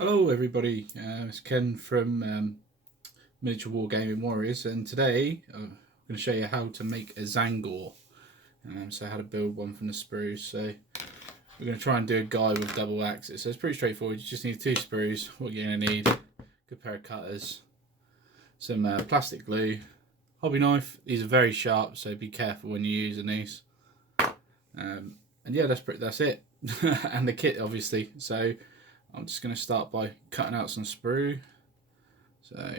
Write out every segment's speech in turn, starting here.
Hello everybody, it's Ken from Miniature Wargaming Warriors, and today I'm going to show you how to make a TZAANGOR. So how to build one from the sprues. So we're going to try and do a guy with double axes. So it's pretty straightforward. You just need 2 sprues. What you're going to need: a good pair of cutters, some plastic glue, hobby knife. These are very sharp, so be careful when you're using these. And yeah, that's it. And the kit, obviously. So I'm just going to start by cutting out some sprue. So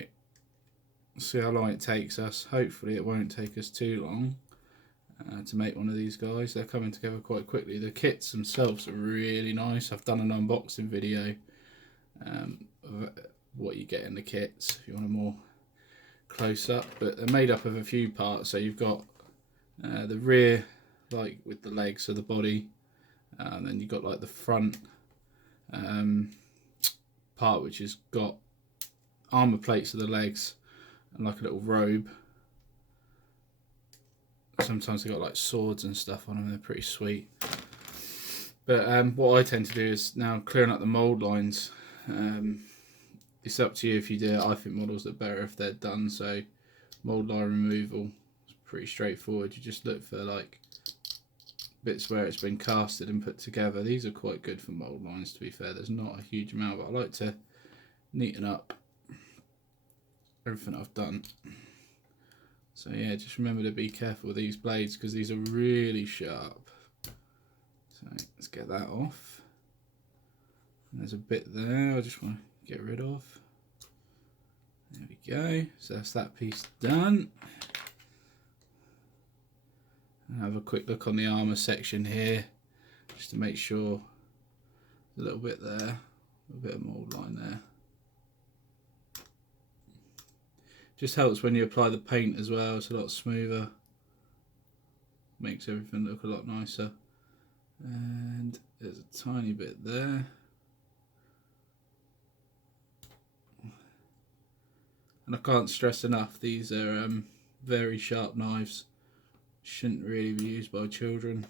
see how long it takes us. Hopefully it won't take us too long to make one of these guys. They're coming together quite quickly. The kits themselves are really nice. I've done an unboxing video of what you get in the kits if you want a more close up, but they're made up of a few parts. So you've got the rear, like with the legs of the body, and then you've got like the front part, which has got armor plates of the legs and like a little robe. Sometimes they got like swords and stuff on them. They're pretty sweet. But what I tend to do is now clearing up the mold lines. It's up to you if you do it. I think models look better if they're done. So mold line removal is pretty straightforward. You just look for like bits where it's been casted and put together. These are quite good for mold lines, to be fair. There's not a huge amount, but I like to neaten up everything I've done. So yeah, just remember to be careful with these blades because these are really sharp. So let's get that off. And there's a bit there I just want to get rid of. There we go. So that's that piece done. And have a quick look on the armour section here, just to make sure there's a little bit there, a bit of mould line there. Just helps when you apply the paint as well, it's a lot smoother, makes everything look a lot nicer. And there's a tiny bit there. And I can't stress enough, these are very sharp knives. Shouldn't really be used by children.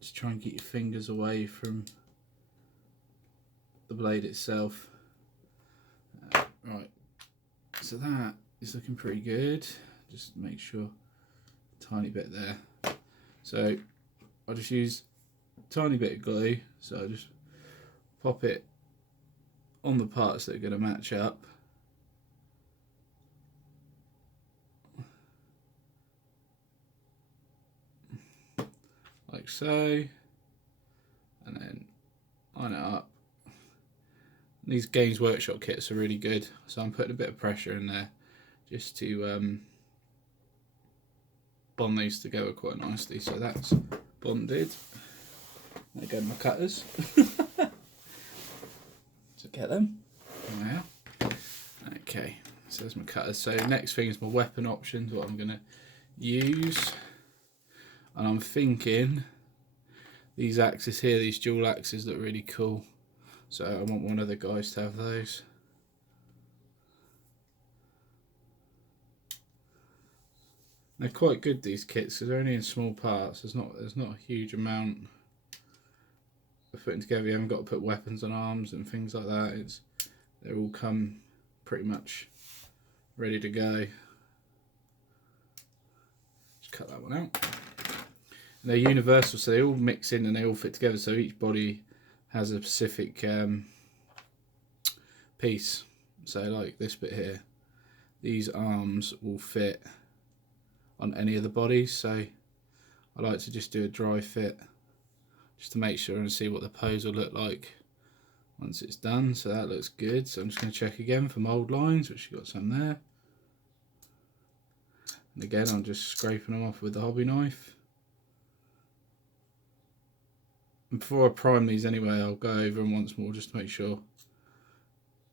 Just try and get your fingers away from the blade itself. Right, so that is looking pretty good. Just make sure, tiny bit there. So I'll just use a tiny bit of glue. So I'll just pop it on the parts that are going to match up. Like so, and then line it up. These Games Workshop kits are really good, so I'm putting a bit of pressure in there just to bond these together quite nicely. So that's bonded. Again, my cutters. So get them. Now, okay, so there's my cutters. So next thing is my weapon options, what I'm going to use. And I'm thinking these axes here, these dual axes, look really cool. So I want one of the guys to have those. They're quite good, these kits, because they're only in small parts. There's not a huge amount of putting together. You haven't got to put weapons on arms and things like that. They all come pretty much ready to go. Just cut that one out. And they're universal, so they all mix in and they all fit together. So each body has a specific piece. So like this bit here, these arms will fit on any of the bodies. So I like to just do a dry fit just to make sure and see what the pose will look like once it's done. So that looks good. So I'm just going to check again for mould lines, which you've got some there. And again, I'm just scraping them off with the hobby knife. And before I prime these anyway, I'll go over them once more just to make sure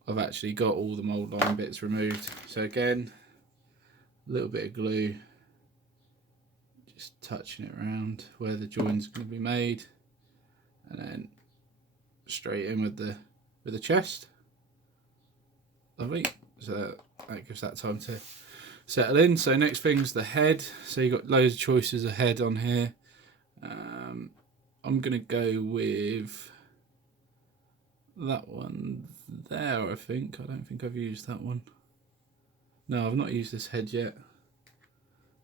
I've actually got all the mould line bits removed. So again, a little bit of glue, just touching it around where the join's going to be made, and then straight in with the chest. Lovely. So that gives that time to settle in. So next thing's the head. So you've got loads of choices of head on here. I'm going to go with that one there, I think. I don't think I've used that one. No, I've not used this head yet.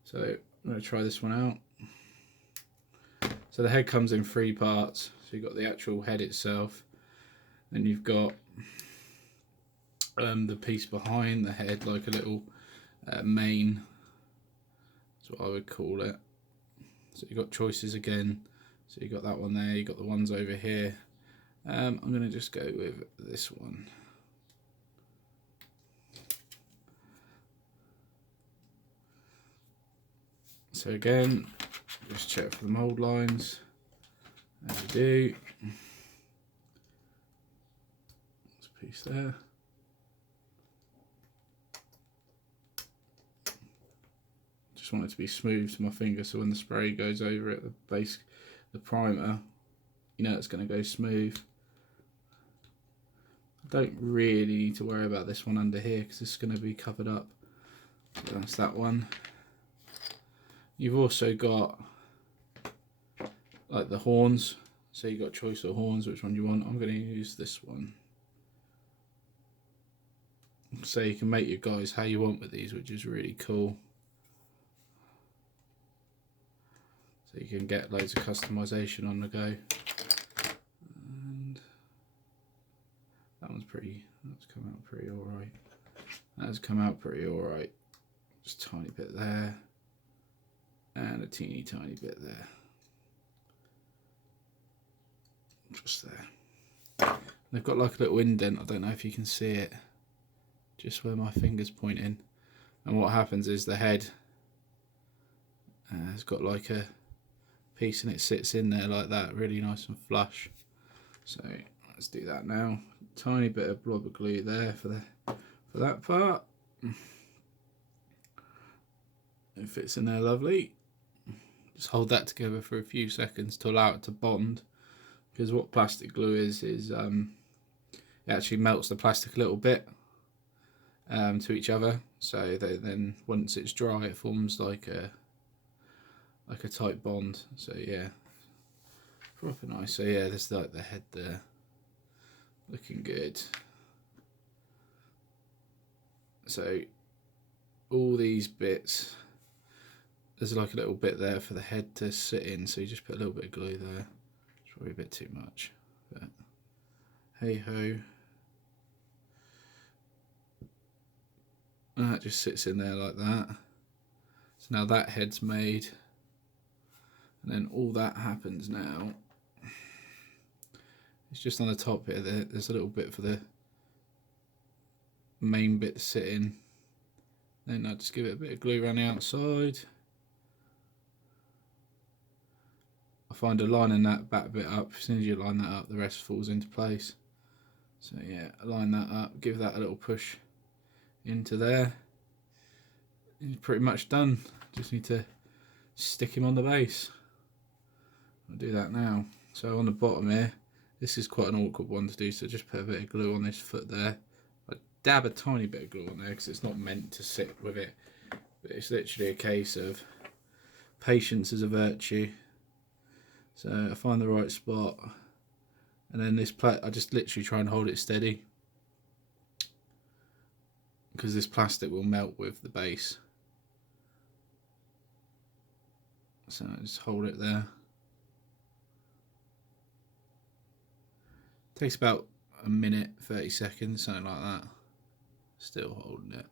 So I'm going to try this one out. So the head comes in 3 parts. So you've got the actual head itself. Then you've got the piece behind the head, like a little mane. That's what I would call it. So you've got choices again. So you've got that one there, you've got the ones over here. I'm going to just go with this one. So again, just check for the mould lines, as you do. There's a piece there. Just want it to be smooth to my finger, so when the spray goes over it, the base, the primer, you know it's going to go smooth. I don't really need to worry about this one under here because it's going to be covered up. So that's that one. You've also got like the horns, so you've got choice of horns, which one you want. I'm going to use this one. So you can make your guys how you want with these, which is really cool. So you can get loads of customization on the go. And that one's that's come out pretty alright. That's come out pretty alright. Just a tiny bit there. And a teeny tiny bit there. Just there. They've got like a little indent, I don't know if you can see it. Just where my finger's pointing. And what happens is the head has got like a piece and it sits in there like that, really nice and flush. So let's do that now. Tiny bit of blob of glue there for that part. It fits in there lovely. Just hold that together for a few seconds to allow it to bond, because what plastic glue is it actually melts the plastic a little bit to each other, so then once it's dry it forms like a tight bond. So yeah, proper nice. So yeah, there's like the head there, looking good. So all these bits, there's like a little bit there for the head to sit in, so you just put a little bit of glue there. It's probably a bit too much, but hey ho. And that just sits in there like that. So now that head's made, and then all that happens now. It's just on the top here, there's a little bit for the main bit to sit in. Then I just give it a bit of glue around the outside. I find a lining that back bit up. As soon as you line that up, the rest falls into place. So yeah, line that up, give that a little push into there. He's pretty much done. Just need to stick him on the base. I'll do that now. So on the bottom here, this is quite an awkward one to do, so just put a bit of glue on this foot there. I dab a tiny bit of glue on there because it's not meant to sit with it, but it's literally a case of patience is a virtue. So I find the right spot, and then this I just literally try and hold it steady, because this plastic will melt with the base. So I just hold it there. Takes about a minute, 30 seconds, something like that. Still holding it.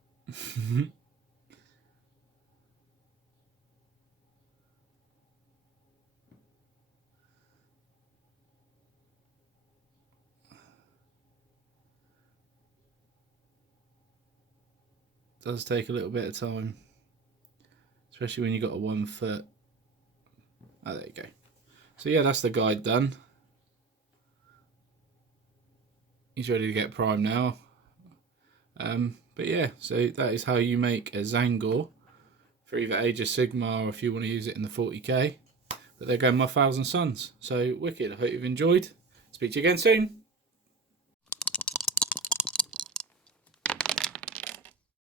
Does take a little bit of time, especially when you've got a 1 foot. Oh, there you go. So yeah, that's the guide done. He's ready to get primed now. But yeah, so that is how you make a TZAANGOR for either Age of Sigmar, or if you want to use it in the 40k. But there go my 1000 Suns. So wicked. I hope you've enjoyed. Speak to you again soon.